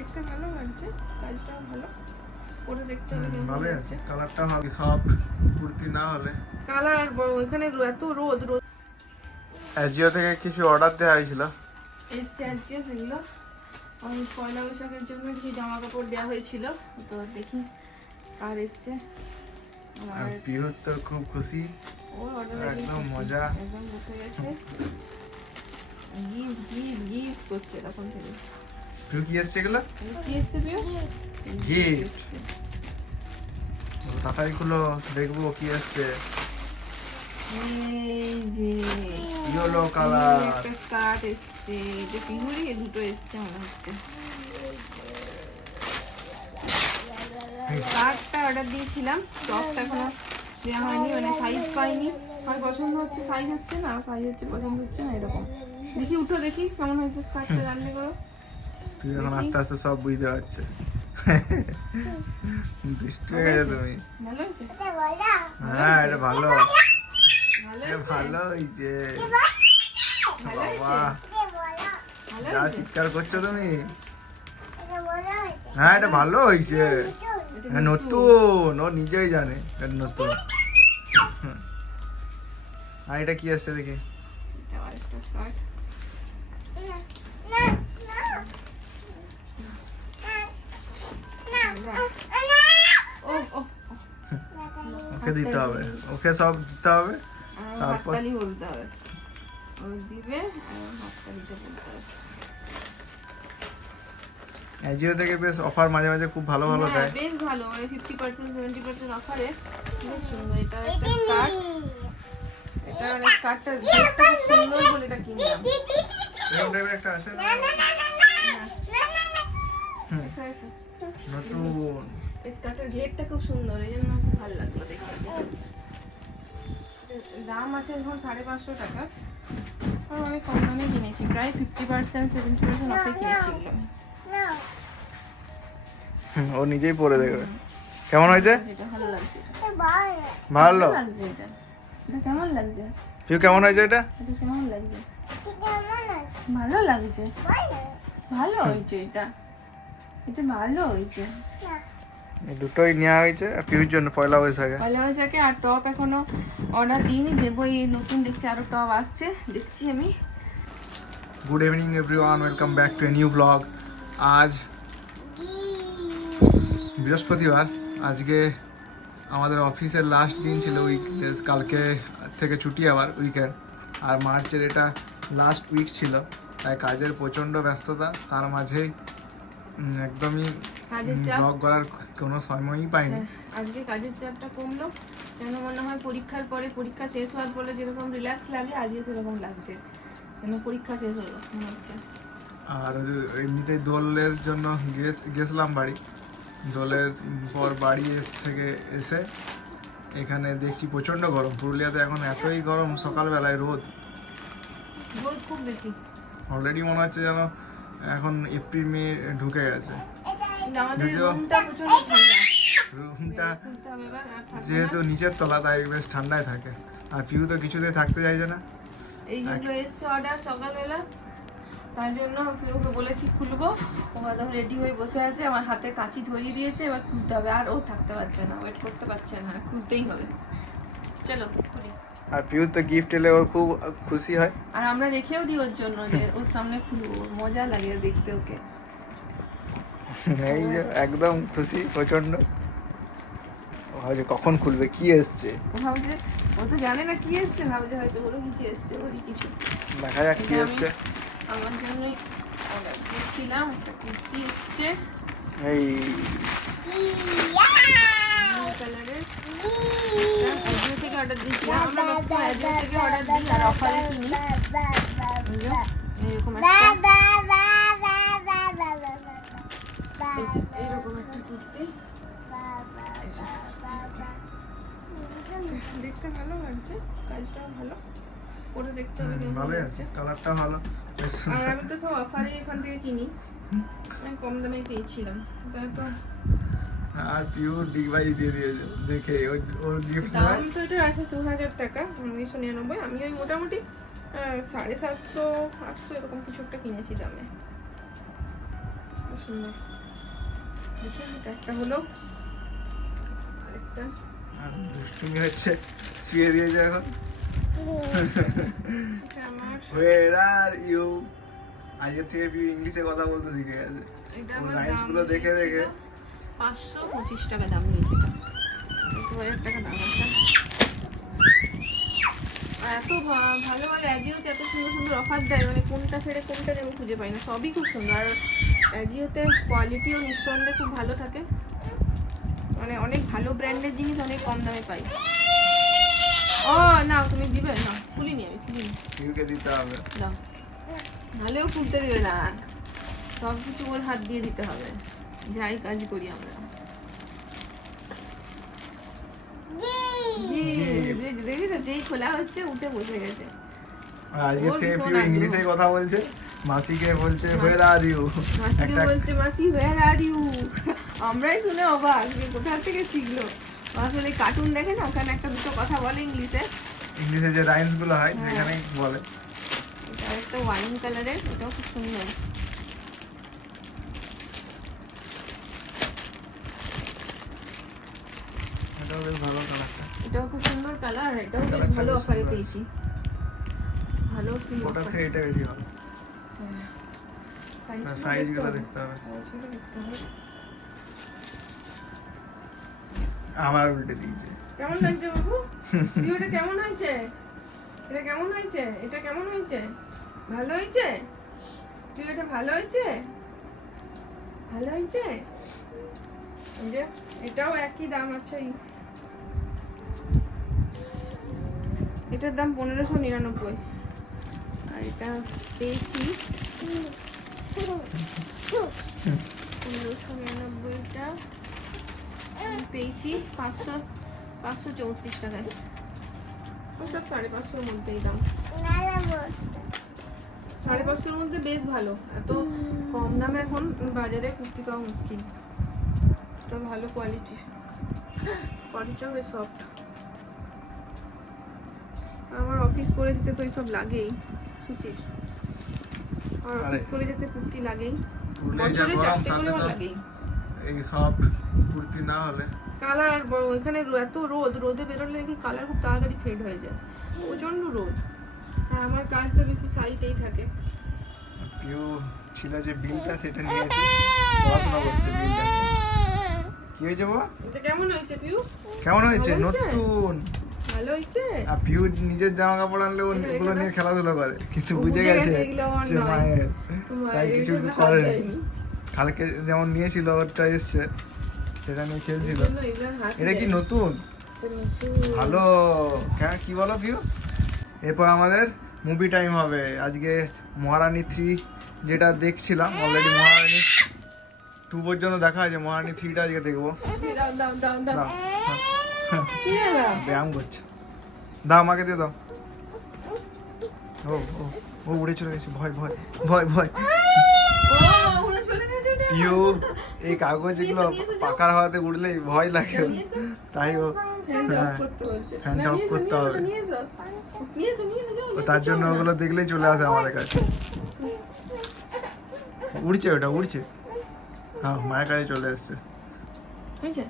দেখতে ভালো লাগছে, কাজটাও ভালো করে দেখতে হবে কেমন ভালো লাগছে। আছে, কালারটা হবে সফট কুর্তি না হলে। কালার এখানে এত রোদ অ্যাজিও থেকে কিছু অর্ডার দেওয়া হয়েছিল, এসছে আজকে সেগুলো। আমি পয়লা বৈশাখের জন্য কিছু জামা কাপড় দেওয়া হয়েছিল, তো দেখি আর এসছে। আর পিও তো খুব খুশি, ও অর্ডার একদম মজা, একদম বসে গেছে, গিফট গিফট গিফট করছে তখন থেকে। পিও কি এসছে এগুলো? কি এসছে পিও? গিফট। তাড়াতাড়ি খুলো দেখবো কি এসছে। এই যে ইয়েলো কালার একটা স্কার্ট এসছে, এটা পিহুরি দুটো এসছে মনে হচ্ছে। স্কার্টটা অর্ডার দিয়েছিলাম, টপটা এখনো দেওয়া হয়নি, মানে সাইজ পাইনি। আমার পছন্দ হচ্ছে, সাইজ হচ্ছে না, সাইজ হচ্ছে পছন্দ হচ্ছে না, এরকম। দেখি উঠো দেখি কেমন হয়েছে স্কার্টটা, জানলে করো। তুই এখন আস্তে আস্তে সব বুঝতে পারছে। দুষ্টু হয়ে গেছো তুমি। ভালো হয়েছে? হ্যাঁ এটা ভালো, ভালো এটা হয়েছে? ভালো হয়েছে। ভালো বাবা ভালো যা হয়েছে? চিৎকার করছো তুমি। হ্যাঁ এটা ভালো হয়েছে, হ্যাঁ নতুন, ও নিজেই জানে এটা নতুন। আর এটা কি আসছে দেখি। এটা আরেকটা স্কার্ট। ও ও ওকে দিতে হবে, ওকে সব দিতে হবে। তারপর হাততালি বলতে হবে, ও দিবে আর হাততালিটা বলতে হবে। অ্যাজিও থেকে বেশ অফার মাঝে মাঝে খুব ভালো ভালো হ্যাঁ, দেয়। বেশ ভালো, মানে 50% 70% অফারে বেশ সুন্দর। এটা একটা স্কার্ট, এটা মানে স্কার্টটা দেখতে খুব সুন্দর বলে এটা কিনলাম। এরকম টাইপের একটা আছে না? হুম। এসো, এসো। নতুন এই স্কার্টের ঘেরটা খুব সুন্দর, এই জন্য আমার খুব ভালো লাগলো দেখতে। দাম আছে এখন 550 টাকা, আর অনেক কম দামে কিনেছি, প্রায় 50% 70% অফে কিনেছি এগুলো। ও নিজেই পরে দেখবে কেমন হয়েছে। এটা ভালো লাগছে, ভালো লাগছে এটা। এটা কেমন লাগছে? পিউ কেমন হয়েছে এটা? এটা কেমন লাগছে? ভালো লাগছে, ভালো হয়েছে এটা, এটা ভালো হয়েছে। এই দুটোই নেওয়া হয়েছে পিউর জন্য পয়লা বৈশাখে। পয়লা বৈশাখে। আর টপ এখনো অর্ডার দিইনি, দেবো। এই নতুন দেখছি আরো টপ আসছে, দেখছি আমি। Good evening everyone, welcome back to a new blog. আজ বৃহস্পতিবার, আজকে আমাদের অফিসের লাস্ট দিন ছিল, উইকডেজ। কালকে থেকে ছুটি, আবার উইকেন্ড। আর মার্চের এটা লাস্ট উইক ছিল, তাই কাজের প্রচণ্ড ব্যস্ততা। তার মাঝেই একদমই কাজের চাপ, ব্লগ করার কোনো সময়ই পাইনি। আজকে কাজের চাপটা কমলো, যেন মনে হয় পরীক্ষার পরে, পরীক্ষা শেষ হওয়ার পরে যেরকম রিল্যাক্স লাগে, আজকে সেরকম লাগছে, যেন পরীক্ষা শেষ হলো মনে হচ্ছে। আর এমনিতেই দোলের জন্য গেছিলাম বাড়ি। দোলের পর বাড়ি থেকে এসে এখানে দেখছি প্রচণ্ড গরম। পুরুলিয়াতে এখন এতই গরম, সকালবেলায় রোদ রোদ খুব বেশি। অলরেডি মনে হচ্ছে যেন এখন এপ্রিল মে ঢুকে গেছে। কিন্তু আমাদের যদিও রুমটা প্রচন্ড ঠান্ডা, রুমটা খুলতে হবে এবার, আর থাকবে যেহেতু না। নিচের তলা, তাই বেশ ঠান্ডায় থাকে। আর পিউ তো কিছুতেই থাকতে চাইছে না। এই যেগুলো এসছে অর্ডার সকালবেলা, তার জন্য ওকে বলেছি খুলবো, ও একদম রেডি হয়ে বসে আছে, আমার হাতে কাঁচি ধরিয়ে দিয়েছে, এবার খুলতে হবে। আর ও থাকতে পারছে না, ওয়েট করতে পারছে না, খুলতেই হবে। চলো খুলি। আর পিউ তো গিফট এলে ওর খুব খুশি হয়। আর আমরা রেখেও দিই ওর জন্য, যে ওর সামনে খুলবো, ওর মজা লাগে দেখতে ওকে। এই যে একদম খুশি প্রচণ্ড। ও ভাবছে কখন খুলবে, কি এসছে। ও ভাবছে, ও তো জানে না কি এসছে, ভাবছে হয়তো ওরও কিছু এসছে, ওরই কিছু। দেখা যাক কি এসছে। আমার জন্যই অর্ডার দিয়েছিলাম, একটা কুর্তি এসছে এই কালারের, অ্যাজিও থেকে অর্ডার দিয়েছিলাম। আমরা ম্যাক্সিমাম অ্যাজিও থেকে অর্ডার দিই আর অফারে কিনি। বুঝলো? এরকম একটা, এইরকম একটা কুর্তি। দেখতে ভালো লাগছে, কাজটাও ভালো করে দেখতে হবে কেমন ভালোই লাগছে। আছে, কালারটা ভালো। আর আমি তো সব অফারে এখান থেকে কিনি, আমি কম দামে পেয়েছিলাম, তাই তো। আর পিওর ডিভাইস দিয়ে দিয়েছে দেখে ওর গিফট দাম তো এটার আছে 2000 টাকা, 1999। আমি ওই মোটামুটি 750 800 এরকম কিছু একটা কিনেছি দামে। সুন্দর। দেখি, এটা একটা হলো, আরেকটা। আর দুষ্টুমি হচ্ছে, শুয়ে দিয়েছে এখন। এটা আমার, Where are you? আজকে থেকে পিউ ইংলিশে কথা বলতে শিখে গেছে। এটা ওর আমার rhymes দাম গুলো দেখে দেখে। 525 টাকা দাম নিয়েছে এটা। 2000 টাকা দাম আছে। আর এত ভালো ভালো অ্যাজিওতে এত সুন্দর সুন্দর অফার দেয়, মানে কোনটা ছেড়ে কোনটা আমি খুঁজে পাই না, সবই খুব সুন্দর। আর অ্যাজিওতে কোয়ালিটিও নিঃসন্দেহে খুব ভালো থাকে, মানে অনেক ভালো ব্র্যান্ডের জিনিস অনেক কম দামে পাই। ও না, তুমি দিবে না, খুলিনি আমি, খুলিনি। পিউকে দিতে হবে। দাও, নাহলেও খুলতে দেবে না, সব কিছু ওর হাত দিয়ে দিতে হবে, যাই কাজ করি আমরা। দেখেছো, যেই খোলা হচ্ছে উঠে বসে গেছে। আর আজকে ওর থেকে ভীষণ পিউ আগ্রহ। ইংলিশে কথা বলছে, মাসিকে বলছে where are you? মাসিকে একটা বলছে, মাসি where are you? আমরাই শুনে অবাক, যে কোথা থেকে শিখলো। আসলে কার্টুন দেখে না, ওখানে একটা দুটো কথা বলে ইংলিশে। ইংলিশে যে রাইমস গুলো হয় হ্যাঁ। সেখানেই বলে। এটা একটা ওয়াইন কালারের, এটাও খুব সুন্দর। এটাও বেশ ভালো কালারটা। এটাও খুব সুন্দর কালার, এটাও বেশ কালারটা ভালো বেশ অফারে সুন্দর। পেয়েছি, ভালো ওটার থেকে এটা বেশি ভালো। সাইজ গুলো দেখতে হবে। আবার উল্টে দিয়েছে। কেমন লাগছে বাবু? ভিডিওটা কেমন হয়েছে? এটা কেমন হয়েছে? এটা কেমন হয়েছে? ভালো হয়েছে? ভিডিওটা ভালো হয়েছে? ভালো হয়েছে? এই যে এটাও একই দাম আছে। এটার দাম 1599, আর এটা পেয়েছি 1599টা আমি পেয়েছি 534 টাকায়। ও সব 550-র মধ্যেই দাম, 550-র মধ্যে বেশ ভালো। এত কম দামে এখন বাজারে কুর্তি পাওয়া মুশকিল, তো ভালো কোয়ালিটির, কোয়ালিটিটাও বেশ সফট। আমার অফিস করে যেতে তো এইসব লাগেই, সুতির। আর অফিস করে যেতে কুর্তি লাগেই, বছরে 4টে করে আমার লাগেই। এই সফট কুর্তি না হলে কালার এখানে এত রোদে বেরোলে দেখি কালার খুব তাড়াতাড়ি ফেড হয়ে যায়, প্রচন্ড রোদ। আর আমার কাজ তো বেশি সাইডেই থাকে। পিউ ছিল যে বিলটা সেটা নিয়ে এসে পড়াশোনা করছে বিলটা। কি হয়েছে বাবা? এটা কেমন হয়েছে পিউ? কেমন হয়েছে? ভালো হয়েছে? নতুন। ভালো হয়েছে? আর পিউ নিজের জামা কাপড় আনলে ওগুলো নিয়ে খেলাধুলা করে, কিন্তু ও বুঝে গেছে এগুলো আমার সে নয়। মায়ের, তাই এই কিছু জন্য হাত করে দেয়নি। কালকে যেমন নিয়েছিল ওরটা এসছে, সেটা নিয়ে এই খেলছিল। জন্য এগুলো হাত এটা কি দেয়নি। নতুন? এটা নতুন। ভালো। হ্যাঁ, কি বলো পিউ? এরপর আমাদের মুভি টাইম হবে আজকে। মহারানী 3 যেটা দেখছিলাম অলরেডি, মহারানী 2 পর্যন্ত দেখা হয়েছে, মহারানী 3টা আজকে দেখবো। দাও দাও দাও দাও। দাও, কি দেবা? ব্যায়াম করছে। দাও আমাকে দিয়ে দাও। ও ও ও উড়ে চলে গেছে, ভয় ভয় ভয় ভয়। ও উড়ে চলে গেছে ওটা। পিউ এই কাগজ এগুলো পাকার হাওয়াতে উড়লেই ভয় লাগে, তাই ও ফ্যানটা অফ করতে বলছে। ফ্যানটা না, অফ নিয়ে এসো, করতে নিয়ে এসো, হবে। নিয়ে এসো। নিয়ে এসো, নিয়ে এসো, যাও, ও যাও, তার যাও জন্য না। ওগুলো দেখলেই চলে আসে আমাদের কাছে। উড়ছে, ওটা উড়ছে। হ্যাঁ, মায়ের কাছে চলে এসছে। হয়েছে?